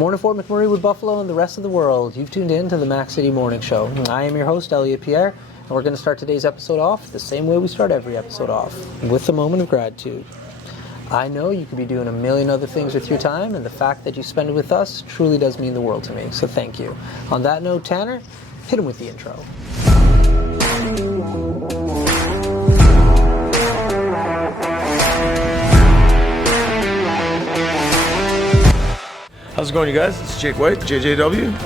Morning, Fort McMurray with Buffalo and the rest of the world. You've tuned in to the Mac City Morning Show. I am your host, Elliot Pierre, and we're going to start today's episode off the same way we start every episode off, with a moment of gratitude. I know you could be doing a million other things with your time, and the fact that you spend it with us truly does mean the world to me, so thank you. On that note, Tanner, hit him with the intro. How's it going, you guys? It's Jake White, JJW,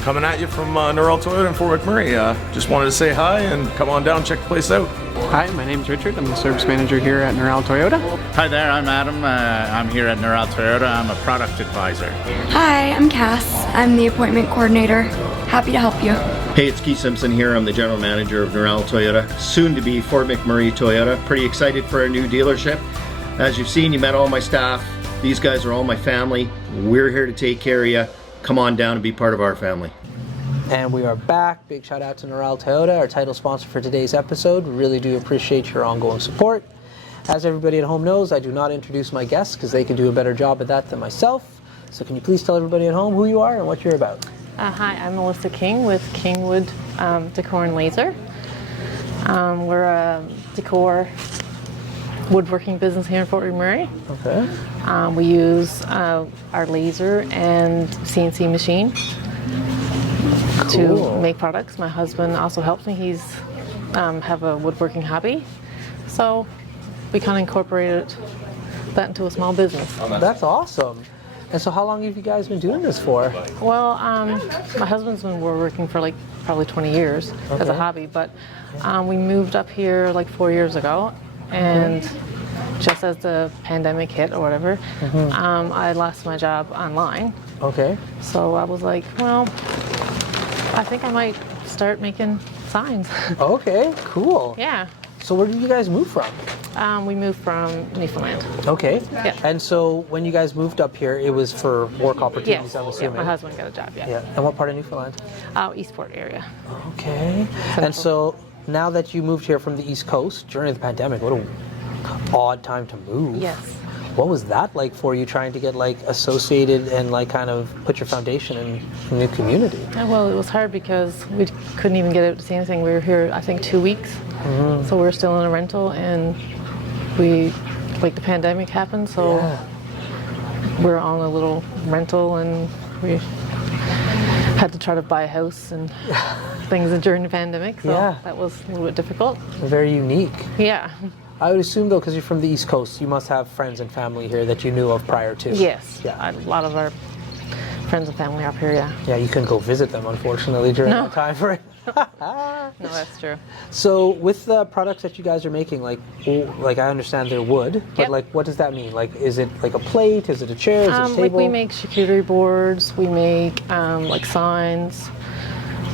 coming at you from Norrell Toyota in Fort McMurray. Just wanted to say hi and come on down, check the place out. Hi, my name's Richard. I'm the service manager here at Norrell Toyota. Hi there, I'm Adam. I'm here at Norrell Toyota. I'm a product advisor. Hi, I'm Cass. I'm the appointment coordinator. Happy to help you. Hey, it's Keith Simpson here. I'm the general manager of Norrell Toyota, soon to be Fort McMurray Toyota. Pretty excited for our new dealership. As you've seen, you met all my staff. These guys are all my family. We're here to take care of you. Come on down and be part of our family. And we are back. Big shout out to Norrell Toyota, our title sponsor for today's episode. We really do appreciate your ongoing support. As everybody at home knows, I do not introduce my guests because they can do a better job at that than myself. So can you please tell everybody at home who you are and what you're about? Hi, I'm Melissa King with Kingwood Decor and Laser. We're a decor woodworking business here in Fort McMurray. Okay. We use our laser and CNC machine to make products. My husband also helps me. He's have a woodworking hobby, so we kind of incorporated that into a small business. That's awesome. And so how long have you guys been doing this for? Well, my husband's been woodworking for like probably 20 years as a hobby, but we moved up here like 4 years ago, and just as the pandemic hit or whatever, I lost my job online. Okay. So I was like, well, I think I might start making signs. Okay, cool. Yeah. So where did you guys move from? We moved from Newfoundland. Okay. Yeah. And so when you guys moved up here, it was for work opportunities, Yes. I'm Yeah, assuming? my husband got a job, yeah. Yeah. And what part of Newfoundland? Eastport area. Okay. And so now that you moved here from the East Coast during the pandemic, what a odd time to move. Yes. What was that like for you, trying to get like associated and like kind of put your foundation in a new community? Yeah, well, it was hard because we couldn't even get out to see anything. We were here, I think, 2 weeks. So we were still in a rental, and the pandemic happened, so we were on a little rental, and we had to try to buy a house and things during the pandemic, so that was a little bit difficult. Very unique. Yeah. I would assume, though, because you're from the East Coast, you must have friends and family here that you knew of prior to. Yes. Yeah. A lot of our friends and family are up here, yeah. Yeah, you couldn't go visit them, unfortunately, during that time, right? No, that's true. So with the products that you guys are making, like I understand they're wood, but Yep. like what does that mean? Like, is it like a plate? Is it a chair? Is it a table? Like we make charcuterie boards, we make like signs,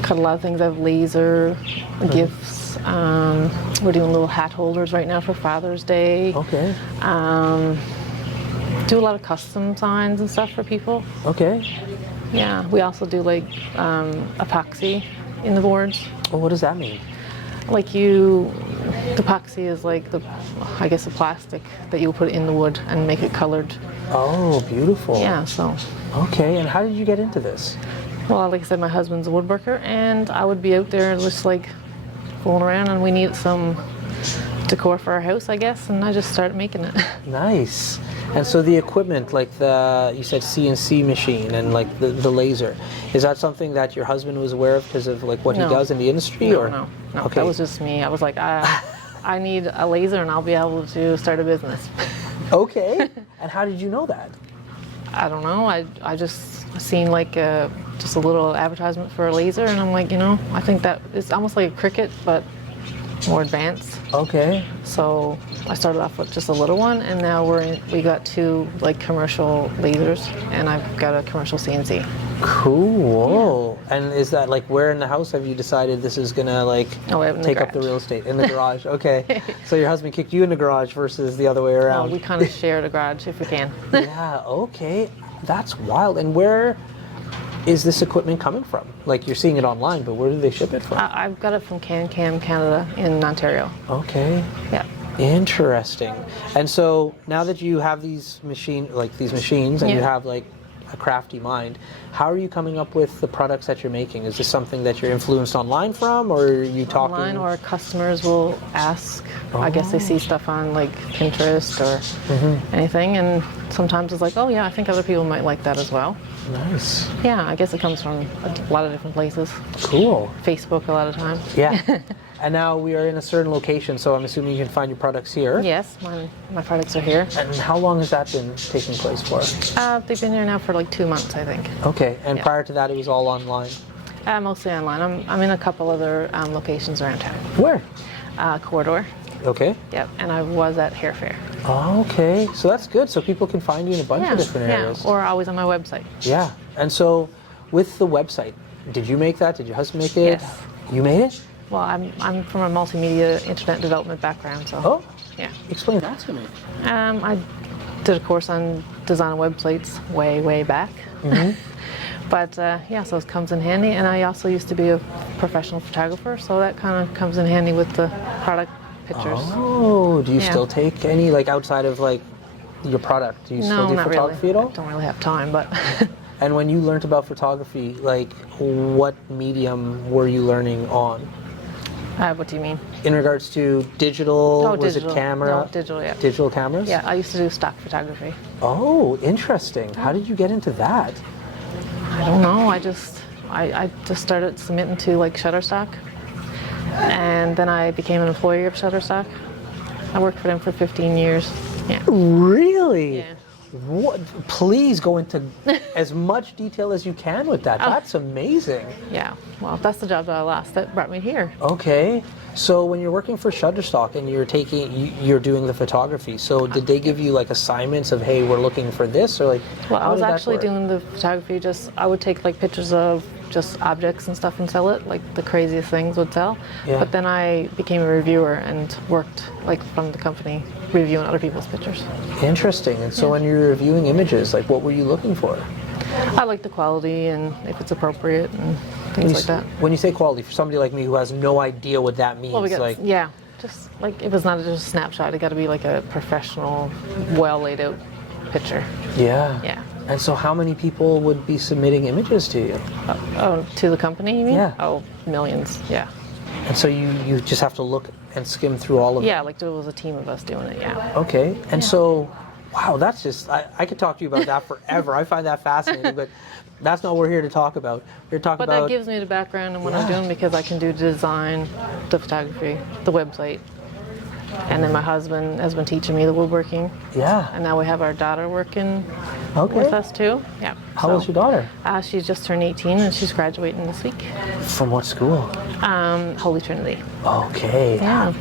cut a lot of things out of laser, gifts. We're doing little hat holders right now for Father's Day. Okay. Do a lot of custom signs and stuff for people. Okay. Yeah, we also do like epoxy in the boards. Well, what does that mean? Like the epoxy is like the plastic that you'll put in the wood and make it colored. Oh, beautiful. Yeah, so. Okay, and how did you get into this? Well, like I said, my husband's a woodworker, and I would be out there just like fooling around, and we needed some decor for our house, I guess, and I just started making it. Nice. And so the equipment, like you said CNC machine and like the laser, is that something that your husband was aware of because of like what he does in the industry? No. Okay. That was just me. I was like, I need a laser and I'll be able to start a business. Okay. And how did you know that? I don't know. I just seen like just a little advertisement for a laser, and I'm like, I think that it's almost like a Cricut, but more advanced. Okay. So I started off with just a little one, and now we got 2 like commercial lasers, and I've got a commercial CNC. Cool. Yeah. And is that like where in the house have you decided this is gonna like take up the real estate? In the garage. Okay. So your husband kicked you in the garage versus the other way around. Well, we kind of share the garage if we can. Yeah. Okay. That's wild. And where is this equipment coming from? Like you're seeing it online, but where do they ship it from? I've got it from CanCam Canada in Ontario. Okay. Yeah. Interesting. And so now that you have these machines and you have like a crafty mind. How are you coming up with the products that you're making? Is this something that you're influenced online from, or are you talking? Online, or customers will ask. I guess they see stuff on like Pinterest or anything, and sometimes it's like, oh yeah, I think other people might like that as well. Nice. Yeah, I guess it comes from a lot of different places. Cool. Facebook a lot of times. Yeah. And now we are in a certain location, so I'm assuming you can find your products here. Yes, my products are here. And how long has that been taking place for? They've been here now for like 2 months, I think. Okay, and prior to that, it was all online? Mostly online. I'm in a couple other locations around town. Where? Corridor. Okay. Yep, and I was at Hair Fair. Okay, so that's good. So people can find you in a bunch of different areas. Or always on my website. Yeah, and so with the website, did you make that? Did your husband make it? Yes. You made it? Well, I'm from a multimedia internet development background, so. Oh, yeah. explain that to me. I did a course on design of websites way back. But yeah, so it comes in handy. And I also used to be a professional photographer, so that kind of comes in handy with the product pictures. Oh, do you Yeah. still take any, like outside of like your product? Do you still do not photography really. at all? I don't really have time, but. And when you learned about photography, like what medium were you learning on? What do you mean? In regards to digital, Oh, was digital. it camera? No, digital, yeah. Digital cameras? Yeah, I used to do stock photography. Oh, interesting. How did you get into that? I don't know. I just started submitting to like Shutterstock, and then I became an employee of Shutterstock. I worked for them for 15 years. Yeah. Really? Yeah. What? Please go into as much detail as you can with that. That's amazing. Yeah. Well, that's the job that I lost. That brought me here. Okay. So when you're working for Shutterstock and you're doing the photography, so did they give you like assignments of, hey, we're looking for this, or like? Well, I how was did that actually work? doing the photography. I would take like pictures of just objects and stuff and sell it. Like the craziest things would sell. Yeah. But then I became a reviewer and worked like from the company reviewing other people's pictures. Interesting. And so when you're reviewing images, like what were you looking for? I like the quality and if it's appropriate and things like that. When you say quality, for somebody like me who has no idea what that means, Well, we got, like yeah, just like if it's not just a snapshot, it got to be like a professional, well laid out picture. yeah. Yeah. And so how many people would be submitting images to you? Oh, to the company, you mean? Yeah. Oh, millions. Yeah. And so you just have to look and skim through all of Yeah, like there was a team of us doing it. Yeah. Okay. And so, wow, that's just, I could talk to you about that forever. I find that fascinating, but that's not what we're here to talk about. We're here to talk But about... that gives me the background in what I'm Yeah. doing because I can do design, the photography, the website. And then my husband has been teaching me the woodworking. Yeah. And now we have our daughter working Okay. with us too. Yeah. How old's your daughter? She's just turned 18 and she's graduating this week. From what school? Holy Trinity. Okay. Yeah.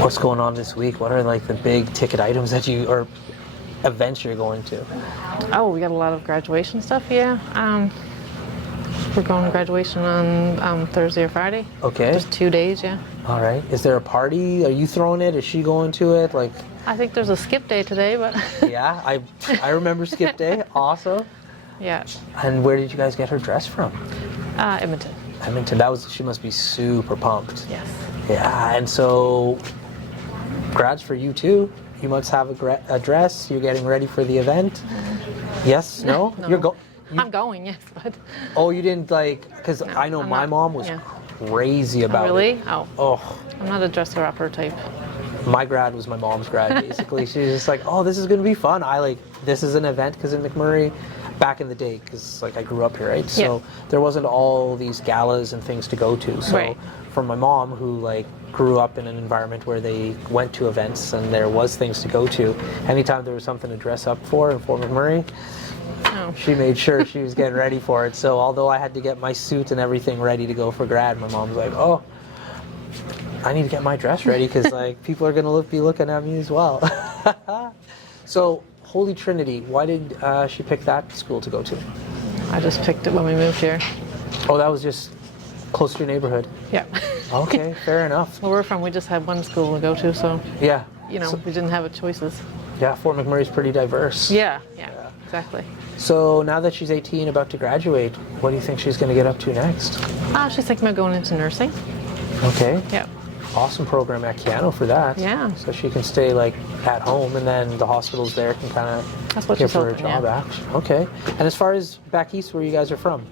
What's going on this week? What are like the big ticket items that you, or events you're going to? Oh, we got a lot of graduation stuff, yeah. We're going to graduation on Thursday or Friday. Okay. Just 2 days, yeah. All right. Is there a party? Are you throwing it? Is she going to it? Like, I think there's a skip day today, but yeah, I remember Skip Day. Awesome. yeah. And where did you guys get her dress from? Edmonton. Edmonton. She must be super pumped. Yes. Yeah, and so grads for you too. You must have a dress. You're getting ready for the event. Yes? No? No. I'm going, yes, but. Oh, you didn't like, because I know I'm my not- mom was yeah. crazy about it. Really? Oh. Oh, I'm not a dresser upper type. my grad was my mom's grad, basically. She was just like, oh, this is going to be fun. This is an event, because in McMurray, back in the day, because like I grew up here, right? So Yeah. there wasn't all these galas and things to go to. So Right. for my mom, who like grew up in an environment where they went to events and there was things to go to, anytime there was something to dress up for in Fort McMurray, Oh. she made sure she was getting ready for it. So although I had to get my suit and everything ready to go for grad, my mom's like, oh, I need to get my dress ready because like people are gonna be looking at me as well. So Holy Trinity, why did she pick that school to go to? I just picked it when we moved here. Oh, that was just close to your neighborhood. Yeah. Okay, fair enough. Where we're from, we just had one school to go to, so, Yeah. you know, we didn't have choices. Yeah, Fort McMurray's pretty diverse. Yeah, exactly. So now that she's 18, about to graduate, what do you think she's going to get up to next? She's thinking about going into nursing. Okay. Yeah. Awesome program at Keanu for that. Yeah. So she can stay like at home, and then the hospitals there can kind That's of what give she's her a hoping, job yeah. action. Okay. And as far as back east, where you guys are from,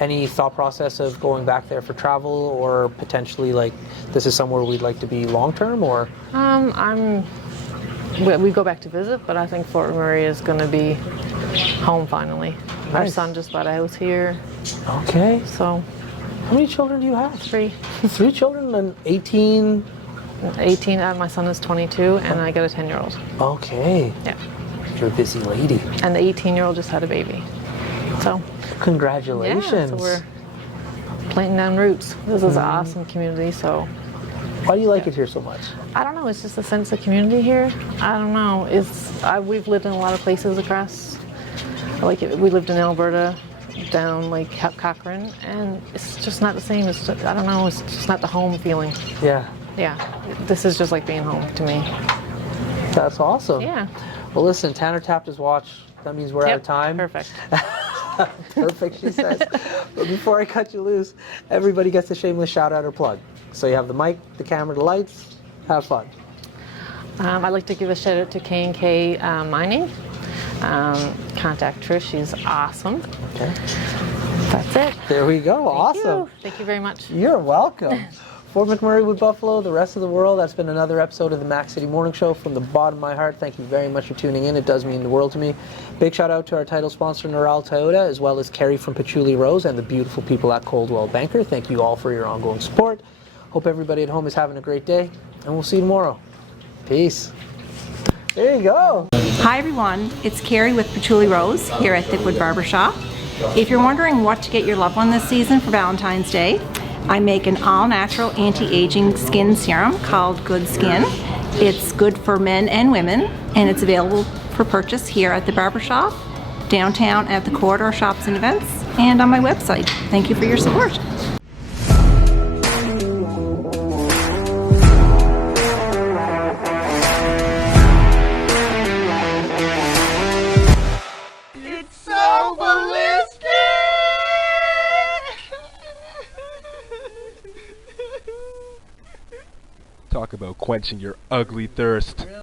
any thought process of going back there for travel, or potentially like this is somewhere we'd like to be long term, or? We go back to visit, but I think Fort McMurray is going to be home finally. Our Nice. son just bought a house here, Okay. so How many children do you have? 3. 3 children and 18. 18, my son is 22, and I got a 10-year-old. Okay. Yeah. You're a busy lady. And the 18-year-old just had a baby. So, Congratulations. yeah, so we're planting down roots. This is an awesome community, so Why do you like it here so much? I don't know, it's just a sense of community here. I don't know, we've lived in a lot of places across, we lived in Alberta, down like Cochrane, and it's just not the same. It's just, I don't know, it's just not the home feeling. Yeah. Yeah, this is just like being home to me. That's awesome. Yeah. Well, listen, Tanner tapped his watch. That means we're out of time. Perfect. Perfect, she says. But before I cut you loose, everybody gets a shameless shout out or plug. So you have the mic, the camera, the lights. Have fun. I'd like to give a shout out to K&K Mining. Contact Trish, she's awesome. Okay. That's it. There we go. Thank Awesome. you. Thank you very much. You're welcome. For McMurray with Buffalo, the rest of the world, that's been another episode of the Mac City Morning Show. From the bottom of my heart, thank you very much for tuning in. It does mean the world to me. Big shout out to our title sponsor, Neural Toyota, as well as Kerry from Patchouli Rose and the beautiful people at Coldwell Banker. Thank you all for your ongoing support. Hope everybody at home is having a great day, and we'll see you tomorrow. Peace. There you go. Hi everyone, it's Carrie with Patchouli Rose here at Thickwood Barbershop. If you're wondering what to get your loved one this season for Valentine's Day, I make an all-natural anti-aging skin serum called Good Skin. It's good for men and women, and it's available for purchase here at the barbershop, downtown at the Corridor Shops and Events, and on my website. Thank you for your support. Talk about quenching your ugly thirst.